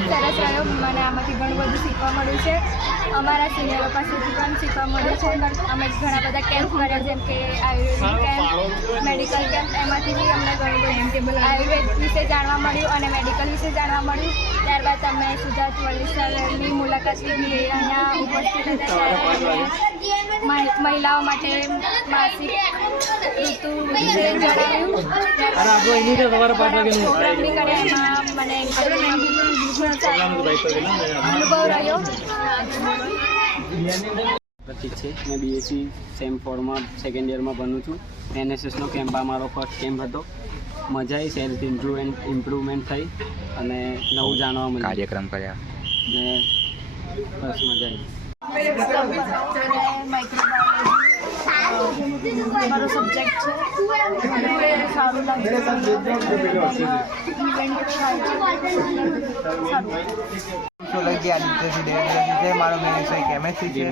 જ સરસ રહ્યો. મને આમાંથી ઘણું બધું શીખવા મળ્યું છે. અમારા સિનિયરો પાસેથી પણ શીખવા મળ્યું છે. અમે ઘણા બધા કેમ્પ કર્યા, જેમ કે આયુર્વેદિક કેમ્પ, મેડિકલ કેમ્પ. એમાંથી બી અમને ઘણું બધું આયુર્વેદ વિશે જાણવા મળ્યું અને મેડિકલ વિશે જાણવા મળ્યું. ત્યારબાદ અમે સુજાત વલ્લીસરની મુલાકાત લીધી. અહીંયા ઉપસ્થિત હતા, મહિલાઓ માટે માસિક ઋતુ વિશે જણાવ્યું. પ્રોગ્રામની કર્યા, એમાં મને અનુભવ રહ્યો. પ્રતિક છે. મેં બીએસસી સેમ 4માં સેકન્ડ યરમાં ભણું છું. એનએસએસનો કેમ્પ આ મારો ફર્સ્ટ કેમ્પ હતો. મજા આવી, સેલ્ફ ઇમ્પ્રુવમેન્ટ થઈ અને નવું જાણવા મળ્યું. કાર્યક્રમ કર્યા ને બસ મજા આવી. મારો સબ્જેક્ટ છે. મને સારું લાગ્યું. સોલંકી આદિત્યસિંહ દેવેન્દ્રસિંહ છે. મારો મેન વિષય કેમેસ્ટ્રી છે.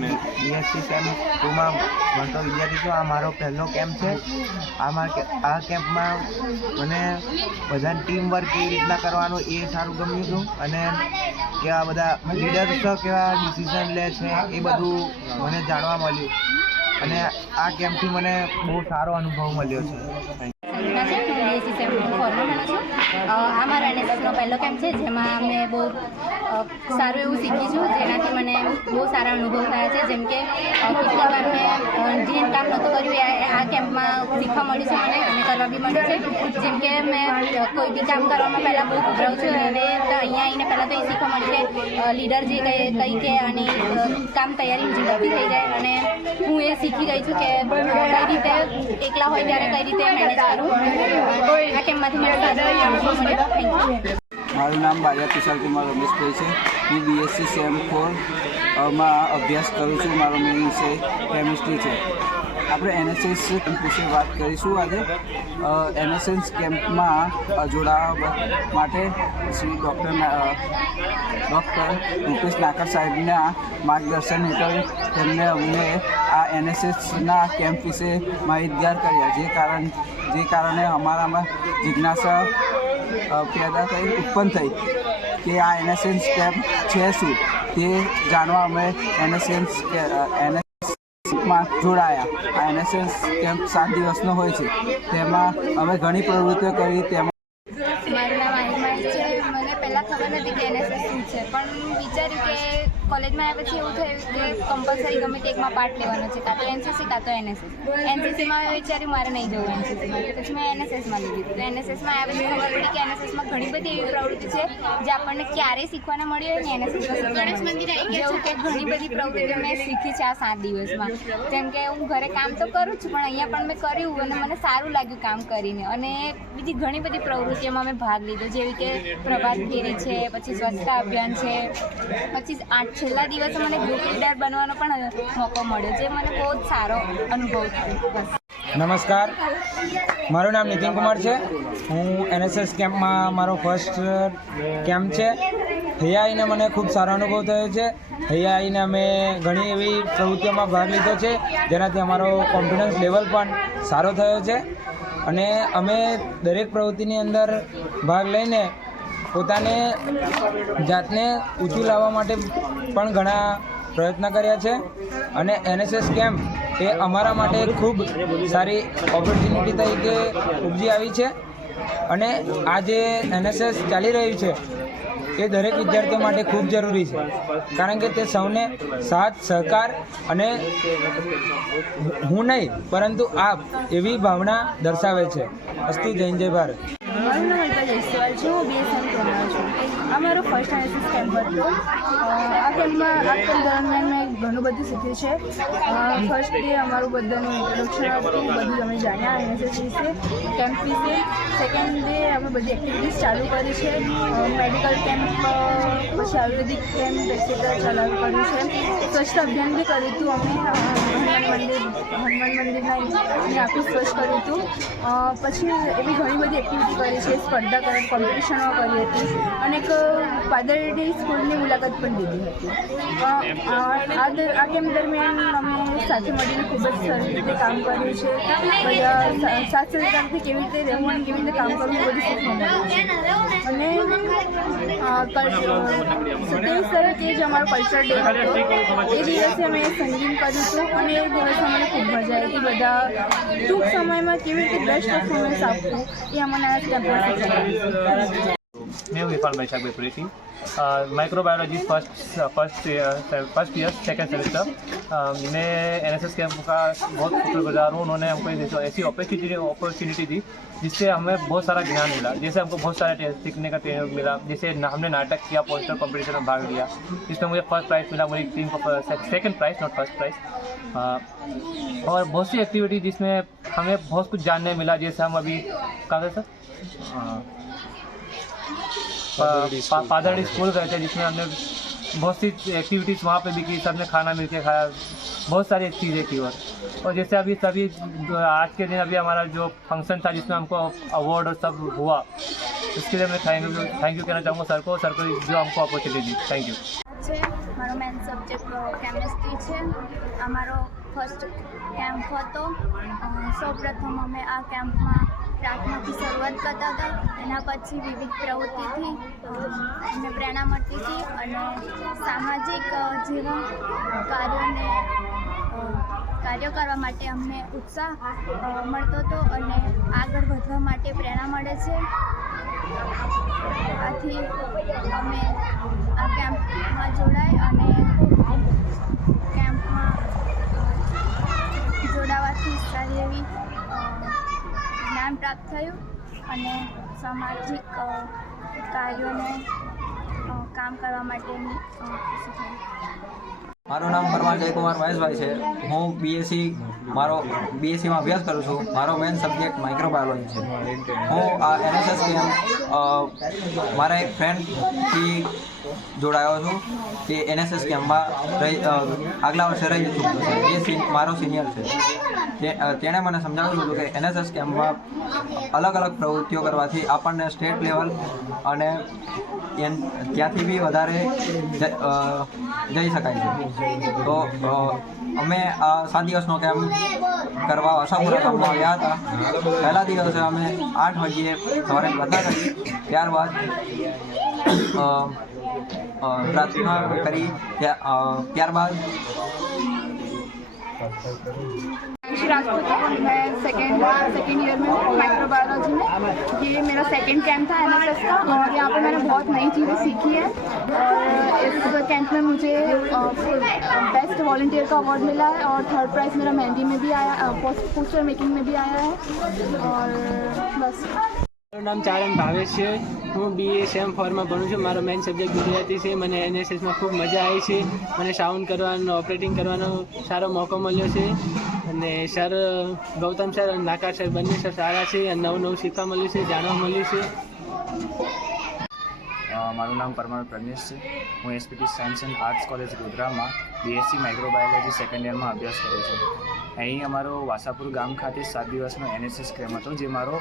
બીએસસી સેમ 2માં ભણતો વિદ્યાર્થી છું. આ મારો પહેલો કેમ્પ છે. આ કેમ્પમાં મને બધાને ટીમ વર્ક કેવી રીતના કરવાનું એ સારું ગમ્યું હતું અને કેવા બધા લીડર્સ કેવા ડિસિઝન લે છે એ બધું મને જાણવા મળ્યું અને આ કેમ્પથી મને બહુ સારો અનુભવ મળ્યો છે. આ મારો એનએસએસનો પહેલો કેમ્પ છે, જેમાં મેં બહુ સારું એવું શીખી છું, જેનાથી મને બહુ સારા અનુભવ થયા છે. જેમ કે કેટલીક વાર મેં જે કામ નહોતું કર્યું એ આ કેમ્પમાં શીખવા મળ્યું છે મને અને કરવા બી મળ્યું છે. જેમ કે મેં કોઈ બી કામ કરવામાં પહેલાં બહુ ગભરાઉં છું અને અહીંયા આવીને પહેલાં તો એ શીખવા મળ્યું કે લીડર જે કંઈ કે આની કામ તૈયારી ઝડપથી થઈ જાય અને હું એ શીખી ગઈ છું કે કઈ રીતે એકલા હોય ત્યારે કઈ રીતે મેનેજ કરું. આ કેમ્પમાંથી મને સારો અનુભવ મળ્યો. Thank you. મારું નામ બારિયા તુષારકુમાર રમેશભાઈ છે. હું બીએસસી સેમ 4માં અભ્યાસ કરું છું. મારો મેઇન વિષય કેમિસ્ટ્રી છે. આપણે એનએસએસ કેમ્પ વિશે વાત કરીશું આજે. એનએસએસ કેમ્પમાં જોડાવા માટે શ્રી ડૉક્ટર રૂપેશ નાકર સાહેબના માર્ગદર્શન હેઠળ તેમને અમને આ એનએસએસના કેમ્પ વિશે માહિતગાર કર્યા, જે કારણે અમારામાં જિજ્ઞાસા પેદા થઈ ઉત્પન્ન થઈ કે આ એનએસએસ કેમ્પ છે શું તે જાણવા અમે એનએસએસમાં જોડાયા. આ એનએસએસ કેમ્પ 7 દિવસનો હોય છે. તેમાં અમે ઘણી પ્રવૃત્તિઓ કરી. તેમાં મારું નામ આહિમાઈ છે. મને પહેલાં ખબર નથી કે એનએસએસ શું છે, પણ વિચાર્યું કે કોલેજમાં આવ્યા પછી એવું થયું કે કમ્પલસરી ગમે તે એકમાં પાર્ટ લેવાનો છે, કાં તો એનસીસી કાં તો એનએસએસ. એનસીસીમાં વિચાર્યું મારે નહીં જવું એનસીસીમાં, પછી મેં એનએસએસમાં લીધી. તો એનએસએસમાં આવ્યા પછી ખબર પડી કે એનએસએસમાં ઘણી બધી એવી પ્રવૃત્તિ છે જે આપણને ક્યારેય શીખવાને મળી હોય ને એનએસએસમાં જેવું કે ઘણી બધી પ્રવૃત્તિઓ મેં શીખી છે આ 7 દિવસમાં. જેમ કે હું ઘરે કામ તો કરું છું, પણ અહીંયા પણ મેં કર્યું અને મને સારું લાગ્યું કામ કરીને. અને બીજી ઘણી બધી પ્રવૃત્તિઓમાં મેં ભાગ લીધો, જેવી કે પ્રભાત ફેરી છે, પછી સ્વચ્છતા અભિયાન છે, પછી છેલ્લા દિવસે મને ગ્રુપ લીડર બનવાનો પણ મોકો મળ્યો, જે મને બહુ જ સારો અનુભવ થયો. બસ. નમસ્કાર, મારું નામ નીતિન કુમાર છે. હું એનએસએસ કેમ્પમાં મારો ફર્સ્ટ કેમ્પ છે. અહીંયા આવીને મને ખૂબ સારો અનુભવ થયો છે. અહીંયા આવીને અમે ઘણી એવી પ્રવૃત્તિઓમાં ભાગ લીધો છે, જેનાથી અમારો કોન્ફિડન્સ લેવલ પણ સારો થયો છે અને અમે દરેક પ્રવૃત્તિની અંદર ભાગ લઈને પોતાને જાતને ઊંચું લાવવા માટે પણ ઘણા પ્રયત્ન કર્યા છે અને એનએસએસ કેમ્પ એ અમારા માટે ખૂબ સારી ઓપોર્ચ્યુનિટી તરીકે ઉપજી આવી છે અને આ જે એનએસએસ ચાલી રહ્યું છે એ દરેક વિદ્યાર્થીઓ માટે ખૂબ જરૂરી છે, કારણ કે તે સૌને સાથ સહકાર અને હું નહીં પરંતુ આપ એવી ભાવના દર્શાવે છે. અસ્તુ. જય જય ભારત. મારું નામ અલ્પા જયસ્વાલ છે. હું બીએસએમ ભણું છું. આ મારો ફર્સ્ટ એનએસએસ કેમ્પ હતો. આ કેમ્પ દરમિયાન મેં ઘણું બધું શીખ્યું છે. ફર્સ્ટ ડે અમારું બધાનું ઇન્ટ્રોડક્શન હતું, બધું અમે જાણ્યા એનએસએસ વિશે, કેમ્પ વિશે. સેકન્ડ ડે અમે બધી એક્ટિવિટીઝ ચાલુ કરી છે. મેડિકલ કેમ્પ, પછી આયુર્વેદિક કેમ્પ એક્સેટ્રા ચાલુ કર્યું છે. સ્વચ્છતા અભિયાન બી કર્યું હતું અમે. હનુમાન મંદિરમાં આખું સ્વચ્છ કર્યું હતું. પછી એવી ઘણી બધી એક્ટિવિટી કરી છે, સ્પર્ધા કરી, કોમ્પિટિશનો કરી હતી અને એક પાદરડી સ્કૂલની મુલાકાત પણ લીધી હતી. આ કેમ્પ દરમિયાન અમે સાથે મળીને ખૂબ જ સારી રીતે કામ કર્યું છે. બધા સાથ સહકારથી કેવી રીતે રહેવું અને કેવી રીતે કામ કરવું એ બધું શીખવા મળ્યું છે. અને 27 તારીખે જ અમારો કલ્ચર ડે હતો. એ દિવસે અમે સંગીત કર્યું હતું અને એ દિવસે અમને ખૂબ મજા આવી હતી. બધા ટૂંક સમયમાં કેવી રીતે બેસ્ટ પરફોર્મન્સ આપવું એ અમને આ કેમ્પમાં શીખવાડ્યું. मैं विफल भाई साहब प्रेसी microbiology first year second semester मैं एनएसएस कैंप का बहुत शुक्रगुजार हूँ. उन्होंने हमको ऐसी अपॉर्चुनिटी दी जिससे हमें बहुत सारा ज्ञान मिला. जैसे हमको बहुत सारा सीखने का ट्रेनिंग मिला. जैसे हमने नाटक किया, पोस्टर कंपटीशन में भाग लिया, इसमें मुझे फर्स्ट प्राइज़ मिला. मेरी टीम को second prize, not first prize. और बहुत सी एक्टिविटी जिसमें हमें बहुत कुछ जानने मिला. जैसे हम अभी कहाँ गए सर पादरडी स्कूल गए थे, जिसमें हमने बहुत सी एक्टिविटीज़ वहाँ पे भी की. सबने खाना मिलके खाया, बहुत सारी चीज़ें की. और जैसे अभी सभी आज के दिन अभी हमारा जो फंक्शन था जिसमें हमको अवार्ड और सब हुआ, उसके लिए मैं थैंक यू कहना चाहूँगा सर को जो हमको अपॉर्चुनिटी दी. Thank you. છે મારો મેન સબ્જેક્ટ કેમેસ્ટ્રી છે. અમારો ફર્સ્ટ કેમ્પ હતો. સૌપ્રથમ અમે આ કેમ્પમાં પ્રાર્થનાથી શરૂઆત કરતા હતા. એના પછી વિવિધ પ્રવૃત્તિથી અમને પ્રેરણા મળતી હતી અને સામાજિક જેવા કાર્યો કરવા માટે અમને ઉત્સાહ મળતો હતો અને આગળ વધવા માટે પ્રેરણા મળે છે. આથી અમે આ કેમ્પમાં જોડાઈ અને કેમ્પમાં જોડાવાથી સારી એવી જ્ઞાન પ્રાપ્ત થયું અને સામાજિક કાર્યોને કામ કરવા માટેની ખુશી થઈ. મારું નામ પરમાર જયકુમાર મહેશભાઈ છે. હું બીએસસીમાં અભ્યાસ કરું છું. મારો મેન સબ્જેક્ટ માઇક્રોબાયોલોજી છે. હું આ એનએસએસ કેમ્પ મારા એક ફ્રેન્ડથી જોડાયો છું. તે એનએસએસ કેમ્પમાં આગલા વર્ષે રહી ચૂક્યો છે. એ મારો સિનિયર છે. તેણે મને સમજાવ્યું હતું કે એનએસએસ કેમ્પમાં અલગ અલગ પ્રવૃત્તિઓ કરવાથી આપણને સ્ટેટ લેવલ અને ત્યાંથી બી વધારે જઈ શકાય છે. તો અમે આ 7 દિવસનો કેમ્પ કરવા આશાપુરા ગામમાં આવ્યા હતા. પહેલા દિવસે અમે 8 વાગ્યે સવારે પ્રાર્થના કરી, ત્યારબાદ प्रार्थना करी. ત્યારબાદ राजपूत है. मैं सेकेंड ईयर में हूँ माइक्रोबायोलॉजी में. ये मेरा सेकेंड कैंप था एनएसएस का और यहाँ पे मैंने बहुत नई चीज़ें सीखी है. और इस कैंप में मुझे बेस्ट वॉलंटियर का अवार्ड मिला है और थर्ड प्राइज़ मेरा मेहंदी में भी आया, पोस्टर मेकिंग में भी आया है. और बस. મારું નામ ચારણ ભાવેશ છે. હું BA સેમ 4માં ભણું છું. મારો મેઇન સબ્જેક્ટ ગુજરાતી છે. મને એનએસએસમાં ખૂબ મજા આવી છે. મને સાઉન્ડ કરવાનો, ઓપરેટિંગ કરવાનો સારો મોકો મળ્યો છે. અને સર ગૌતમ સર અને નાકાર સર બંને સર સારા છે. અને નવું શીખવા મળ્યું છે, જાણવા મળ્યું છે. મારું નામ પરમાર પ્રજ્ઞેશ છે. હું SPT science and arts college ગોધરામાં બીએસસી માઇક્રોબાયોલોજી સેકન્ડ યરમાં અભ્યાસ કરું છું. અહીં અમારો વાસાપુર ગામ ખાતે 7 દિવસનો એનએસએસ કેમ્પ હતો, જે મારો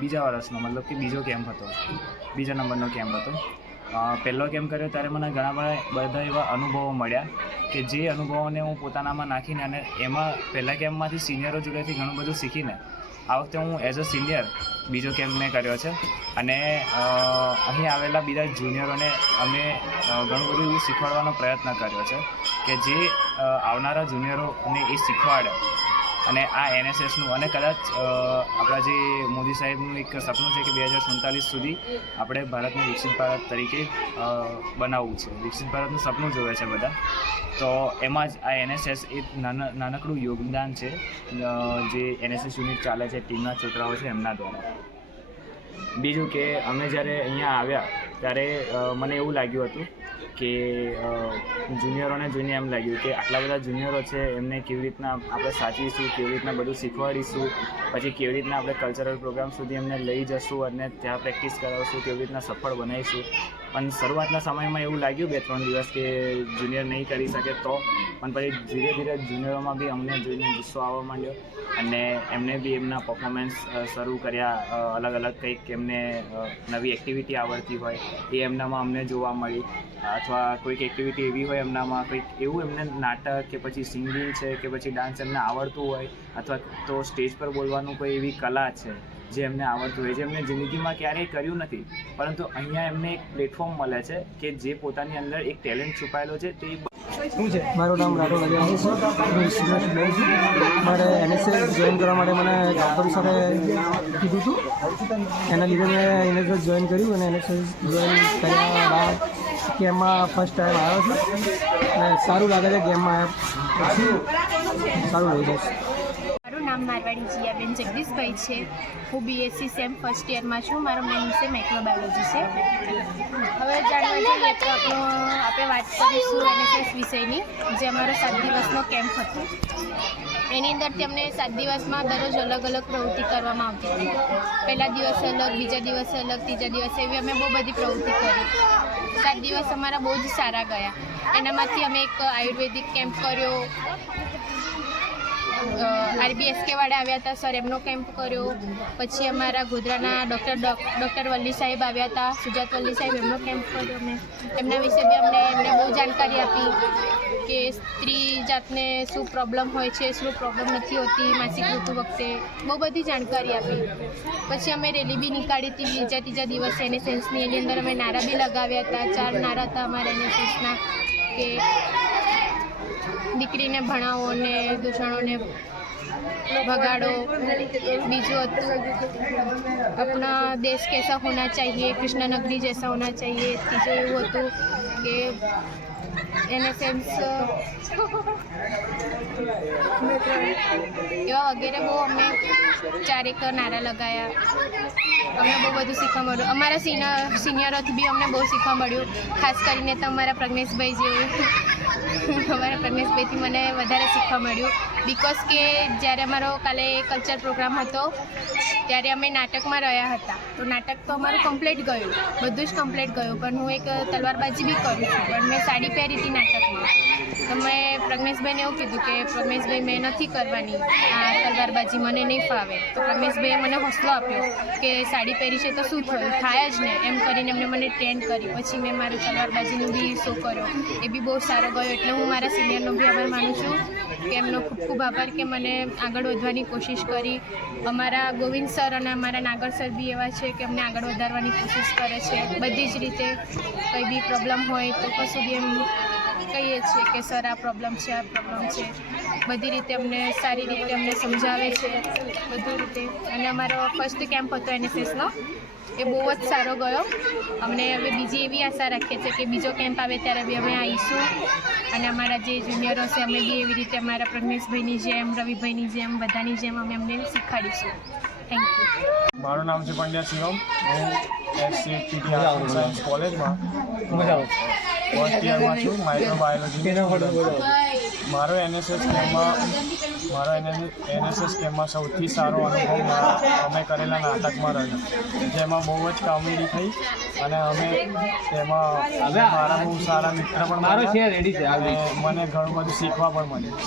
બીજા વર્ષનો મતલબ કે બીજો કેમ્પ હતો, બીજા નંબરનો કેમ્પ હતો. પહેલો કેમ્પ કર્યો ત્યારે મને ઘણા બધા એવા અનુભવો મળ્યા કે જે અનુભવોને હું પોતાનામાં નાખીને અને એમાં પહેલા કેમ્પમાંથી સિનિયરો જોડેથી ઘણું બધું શીખીને આ વખતે હું એઝ અ સિનિયર બીજો કેમ્પ મેં કર્યો છે. અને અહીં આવેલા બીજા જુનિયરોને અમે ઘણું બધું એવું શીખવાડવાનો પ્રયત્ન કર્યો છે કે જે આવનારા જુનિયરોને એ શીખવાડે. અને આ એનએસએસનું અને કદાચ આપણા જે મોદી સાહેબનું એક સપનું છે કે 2047 સુધી આપણે ભારતને વિકસિત ભારત તરીકે બનાવવું છે. વિકસિત ભારતનું સપનું જોવે છે બધા. તો એમાં જ આ એનએસએસ એક નાનકડું યોગદાન છે જે એનએસએસ યુનિટ ચાલે છે, ટીમના છોકરાઓ છે એમના દ્વારા. બીજું કે અમે જ્યારે અહીંયા આવ્યા ત્યારે મને એવું લાગ્યું હતું કે જુનિયરોને જોઈને એમ લાગ્યું કે આટલા બધા જુનિયરો છે એમને કેવી રીતના આપણે સાચવીશું, કેવી રીતના બધું શીખવાડીશું, પછી કેવી રીતના આપણે કલ્ચરલ પ્રોગ્રામ સુધી એમને લઈ જશું અને ત્યાં પ્રેક્ટિસ કરાવશું, કેવી રીતના સફળ બનાવીશું. પણ શરૂઆતના સમયમાં એવું લાગ્યું 2-3 દિવસ કે જુનિયર નહીં કરી શકે તો, પણ પછી ધીરે ધીરે જુનિયરોમાં બી અમને જોઈને ગુસ્સો આવવા માંડ્યો અને એમને બી એમના પરફોર્મન્સ શરૂ કર્યા. અલગ અલગ કંઈક એમને નવી એક્ટિવિટી આવડતી હોય એ એમનામાં અમને જોવા મળી, અથવા કોઈક એક્ટિવિટી એવી હોય એમનામાં, કંઈક એવું એમને નાટક કે પછી સિંગિંગ છે કે પછી ડાન્સ એમને આવડતું હોય, અથવા તો સ્ટેજ પર બોલવાનું કોઈ એવી કલા છે જે એમને આવડતું હોય, જે એમને જિંદગીમાં ક્યારેય કર્યું નથી, પરંતુ અહીંયા એમને એક પ્લેટફોર્મ મળે છે કે જે પોતાની અંદર એક ટેલેન્ટ છુપાયેલો છે તે. મારું નામ રાઠોડ અજય છે. હું સ્ટુડન્ટ છું. મારે NSS જોઈન કરવા માટે મને ગૌતમ સરે કીધું હતું, એના લીધે મેં NSS જોઈન કર્યું અને NSS જોઈન કર્યા બાદ ગેમમાં ફર્સ્ટ ટાઈમ આવ્યો છું અને સારું લાગે છે. ગેમમાં આવ્યા સારું રહી જશે. મારું નામ મારવાડી જીયાબેન જગદીશભાઈ છે. હું BSc સેમ ફર્સ્ટ યરમાં છું. મારો મેઇન વિષય માઇક્રોબાયોલોજી છે. હવે જાણવા જઈએ તો આપણે વાત કરીશું NSS વિષયની, જે અમારો 7 દિવસનો કેમ્પ હતો. એની અંદરથી અમને 7 દિવસમાં દરરોજ અલગ અલગ પ્રવૃત્તિ કરવામાં આવતી હતી. પહેલા દિવસે અલગ, બીજા દિવસે અલગ, ત્રીજા દિવસે એવી અમે બહુ બધી પ્રવૃત્તિ કરી. 7 દિવસ અમારા બહુ જ સારા ગયા. એનામાંથી અમે એક આયુર્વેદિક કેમ્પ કર્યો, RBSK વાળા આવ્યા હતા સર, એમનો કેમ્પ કર્યો. પછી અમારા ગોધરાના ડૉક્ટર વલ્લી સાહેબ આવ્યા હતા, સુજાત વલ્લી સાહેબ, એમનો કેમ્પ કર્યો. મેં એમના વિશે બી એમને બહુ જાણકારી આપી કે સ્ત્રી જાતને શું પ્રોબ્લેમ હોય છે, શું પ્રોબ્લેમ નથી હોતી માસિક ઋતુ વખતે, બહુ બધી જાણકારી આપી. પછી અમે રેલી બી નીકાળી હતી બીજા ત્રીજા દિવસે NSSની. એની અંદર અમે નારા બી લગાવ્યા હતા. 4 નારા હતા અમારા NSSના કે દીકરીને ભણાવો અને દૂષણોને ભગાડો. બીજું હતું अपना देश कैसा होना चाहिए, कृष्ण नगरी जैसा होना चाहिए. तीजું એવું હતું કે NSS એવા વગેરે બહુ અમને 4 નારા લગાયા. અમને બહુ બધું શીખવા મળ્યું. અમારા સિનિયરોથી બી અમને બહુ શીખવા મળ્યું, ખાસ કરીને તો અમારા પ્રજ્ઞેશભાઈ જેવું. અમારા પ્રજ્ઞેશભાઈથી મને વધારે શીખવા મળ્યું. બિકોઝ કે જ્યારે અમારો કાલે કલ્ચર પ્રોગ્રામ હતો ત્યારે અમે નાટકમાં રહ્યા હતા. તો નાટક તો અમારું કમ્પ્લીટ ગયું, બધું જ કમ્પ્લીટ ગયું, પણ હું એક તલવારબાજી બી કરું છું, પણ મેં સાડી પહેરી હતી નાટકમાં. તો મેં પ્રજ્ઞેશભાઈને એવું કીધું કે પ્રજ્ઞેશભાઈ મેં નથી કરવાની આ તલવારબાજી, મને નહીં ફાવે. તો પ્રજ્ઞેશભાઈએ મને હોંસલો આપ્યો કે સાડી પહેરી છે તો શું થયું, થાય જ ને, એમ કરીને એમને મને ટ્રેન કરી. પછી મેં મારું તલવારબાજીનું બી શો કર્યો, એ બી બહુ સારો ગયો. એટલે હું મારા સિનિયરનો બી આભાર માનું છું કે એમનો ખૂબ ખૂબ આભાર કે મને આગળ વધવાની કોશિશ કરી. અમારા ગોવિંદ સર અને અમારા નાગર સર બી એવા છે કે અમને આગળ વધારવાની કોશિશ કરે છે બધી જ રીતે. કંઈ બી પ્રોબ્લેમ હોય તો કશું બી એમ કહીએ છીએ કે સર આ પ્રોબ્લેમ છે, આ પ્રોબ્લેમ છે, બધી રીતે અમને સારી રીતે અમને સમજાવે છે બધી રીતે. અને અમારો ફર્સ્ટ કેમ્પ હતો NSSનો, એ બહુ જ સારો ગયો. અમને હવે બીજી એવી આશા રાખીએ છીએ કે બીજો કેમ્પ આવે ત્યારે બી અમે આવીશું અને અમારા જે જુનિયરો છે અમે બી એવી રીતે અમારા પ્રજ્ઞેશભાઈની જેમ, રવિભાઈની જેમ, બધાની જેમ અમે એમને શીખવાડીશું. Thank you. મારું નામ છે પંડ્યા શિવમ. હું SCPT આર્ટ્સ એન્ડ સાયન્સ કોલેજમાં ફર્સ્ટ યરમાં છું, માઇક્રોબાયોલોજી. મારો NSS કેમ્પમાં સૌથી સારો અનુભવ અમે કરેલા નાટકમાં રહ્યો, જેમાં બહુ જ કોમેડી થઈ અને અમે તેમાં મારા બહુ સારા મિત્ર પણ મળ્યા અને મને ઘણું બધું શીખવા પણ મળ્યું.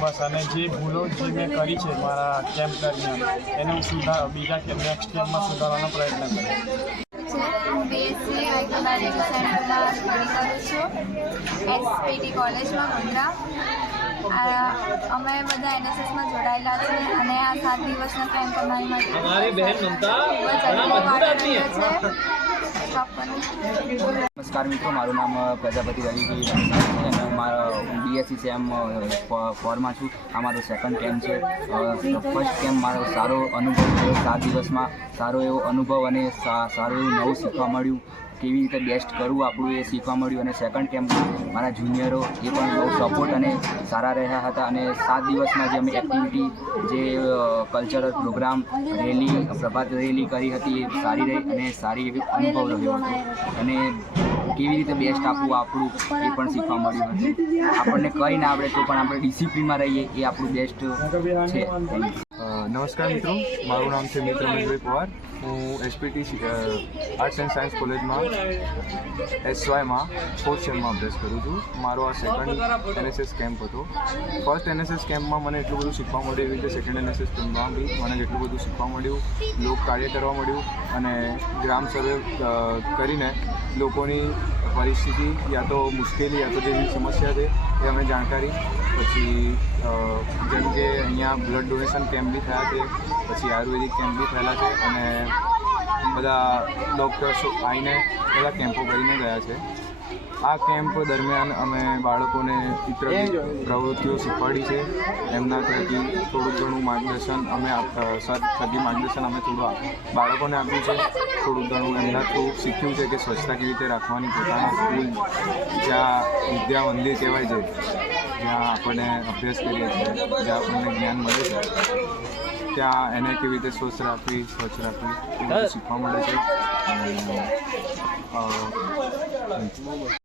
બસ, અને જે ભૂલો જે મેં કરી છે મારા કેમ્પ દરમિયાન એને હું બીજા નેક્સ્ટ કેમ્પમાં સુધારવાનો પ્રયત્ન કર્યો. હું BSc માઇક્રોબાયોલોજી સેન્ટરમાં સ્ટડી કરું છું SPT કોલેજમાં ગોધરા. અમે બધા NSSમાં જોડાયેલા છે અને આ 7 દિવસનો કેમ્પ અમારી માટે. નમસ્કાર મિત્રો, મારું નામ પ્રજાપતિ રવિભાઈ છે અને હું BSc સેમ 4માં છું. આ મારો સેકન્ડ કેમ્પ છે. ફર્સ્ટ કેમ્પ મારો સારો અનુભવ થયો. 7 દિવસમાં સારો એવો અનુભવ અને સારું એવું નવું શીખવા મળ્યું. કેવી રીતે બેસ્ટ કરવું આપણું એ શીખવા મળ્યું. અને સેકન્ડ કેમ્પ મારા જુનિયરો એ પણ બહુ સપોર્ટ અને સારા રહ્યા હતા. અને 7 દિવસમાં જે અમે એક્ટિવિટી જે કલ્ચરલ પ્રોગ્રામ રેલી પ્રભાત રેલી કરી હતી એ સારી રહી અને સારી એવી અનુભવ રહ્યો હતો. અને કેવી રીતે બેસ્ટ આપવું આપણું એ પણ શીખવા મળ્યું હતું. આપણને કંઈ ના આવડે તો પણ આપણે ડિસિપ્લિનમાં રહીએ એ આપણું બેસ્ટ છે. નમસ્કાર મિત્રો, મારું નામ છે મિત્ર રમેશભાઈ પવાર. હું એસપીટી આર્ટ્સ એન્ડ સાયન્સ કોલેજમાં SYમાં 4th સેમમાં અભ્યાસ કરું છું. મારો આ સેકન્ડ NSS કેમ્પ હતો. ફર્સ્ટ NSS કેમ્પમાં મને એટલું બધું શીખવા મળ્યું એવી રીતે સેકન્ડ NSS કેમ્પમાં બી મને જેટલું બધું શીખવા મળ્યું, લોક કાર્ય કરવા મળ્યું અને ગ્રામ સર્વે કરીને લોકોની પરિસ્થિતિ યા તો મુશ્કેલી યા તો જેવી સમસ્યા છે એ અમે જાણકારી. પછી જેમ કે અહીંયા બ્લડ ડોનેશન કેમ્પ બી થયા છે, પછી આયુર્વેદિક કેમ્પ બી થયેલા છે અને બધા ડૉક્ટર્સ આવીને બધા કેમ્પો કરીને ગયા છે. આ કેમ્પ દરમિયાન અમે બાળકોને ચિત્ર પ્રવૃત્તિઓ શીખવાડી છે. એમના થકી થોડું ઘણું માર્ગદર્શન અમે સર થકી માર્ગદર્શન અમે થોડું બાળકોને આપ્યું છે. થોડું ઘણું એમના થ્રુ શીખ્યું છે કે સ્વચ્છતા કેવી રીતે રાખવાની. પોતાના સ્કૂલ જ્યાં વિદ્યા મંદિર કહેવાય છે, જ્યાં આપણને અભ્યાસ કરીએ છીએ, જ્યાં આપણને જ્ઞાન મળે છે, ત્યાં એને કેવી રીતે સ્વચ્છ રાખવી એ બધું શીખવા મળે છે.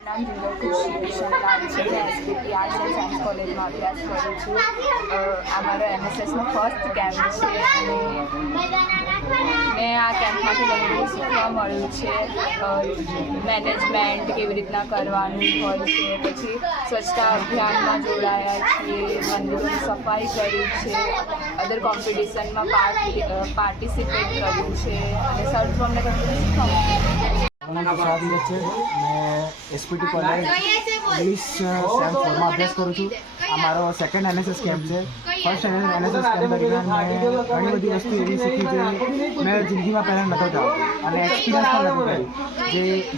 નામ જિંદર ખુશી કિશનલાલ છે. મેં એસપીટી આર્ટ્સ એન્ડ સાયન્સ કોલેજમાં અભ્યાસ કરું છું. આ મારો NSSનો ફર્સ્ટ કેમ્પ છે અને મેં આ કેમ્પમાંથી ઘણું બધું શીખવા મળ્યું છે. મેનેજમેન્ટ કેવી રીતના કરવાનું હોય છે, પછી સ્વચ્છતા અભિયાનમાં જોડાયા છીએ, મંદિરોની સફાઈ કરી છે, અદર કોમ્પિટિશનમાં પાર્ટિસિપેટ કર્યું છે અને સર થ્રુ અમને ઘણું બધું શીખવા મળ્યું. મારું નામ વિશ્વાસ છે. મેં એસપીટી કોલેજ ઇંગ્લિશ સેમ 4માં અભ્યાસ કરું છું. આ મારો સેકન્ડ NSS કેમ્પ છે. ફર્સ્ટ NSS કેમ્પ દરમિયાન મેં ઘણી બધી વસ્તુ એવી શીખી જે મેં જિંદગીમાં પહેલાં નહોતો જાણતો અને એક્સપિરિયન્સ પણ નહોતું કર્યું.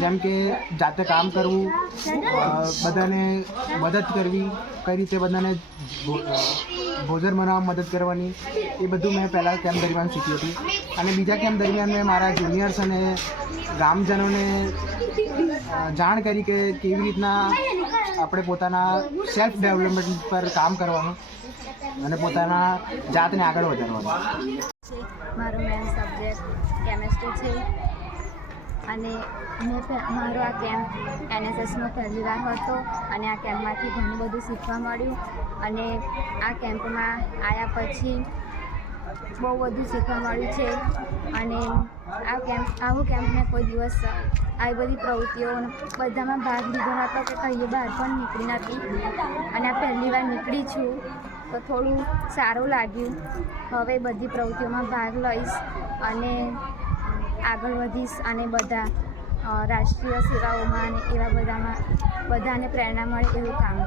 જેમ કે જાતે કામ કરવું, બધાને મદદ કરવી, કઈ રીતે બધાને ભોજન બનાવવામાં મદદ કરવાની, એ બધું મેં પહેલાં કેમ્પ દરમિયાન શીખ્યું હતું. અને બીજા કેમ્પ દરમિયાન મેં મારા જુનિયર્સ અને ગામજનોને જાણ કરી કે કેવી રીતના આપણે પોતાના સેલ્ફ ડેવલપમેન્ટ પર કામ કરવાનું અને પોતાના જાતને આગળ વધારવાનું. મારો મેન સબ્જેક્ટ કેમેસ્ટ્રી છે અને મારો આ કેમ્પ NSSનો પહેલી વાર હતો અને આ કેમ્પમાંથી ઘણું બધું શીખવા મળ્યું. અને આ કેમ્પમાં આવ્યા પછી બહુ બધું શીખવા મળ્યું છે. અને આવું કેમ્પ મેં કોઈ દિવસ આવી બધી પ્રવૃત્તિઓ બધામાં ભાગ લીધો નહોતો કે કહીએ બહાર પણ નીકળી નથી અને આ પહેલી વાર નીકળી છું તો થોડું સારું લાગ્યું. હવે બધી પ્રવૃત્તિઓમાં ભાગ લઈશ અને આગળ વધીશ અને બધા રાષ્ટ્રીય સેવાઓમાં અને એવા બધામાં બધાને પ્રેરણા મળે એવું કામ.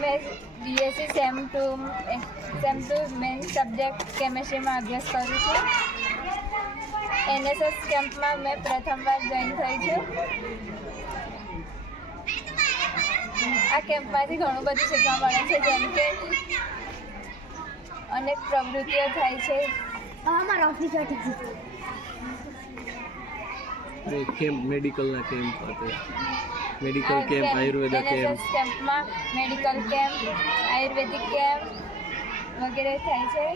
મેં BSc સેમ 2 મેન સબ્જેક્ટ કેમેસ્ટ્રીમાં અભ્યાસ કરું છું. NSS કેમ્પમાં મેં પ્રથમવાર જોઈન થઈ છું. આ કેમ્પમાંથી ઘણું બધું શીખવા મળે છે, જેમ કે અનેક પ્રવૃત્તિઓ થાય છે. કેમ્પ મેડિકલના કેમ્પ હતા, મેડિકલ કેમ્પ, આયુર્વેદિક કેમ્પ. NSS કેમ્પમાં મેડિકલ કેમ્પ, આયુર્વેદિક કેમ્પ વગેરે થાય છે.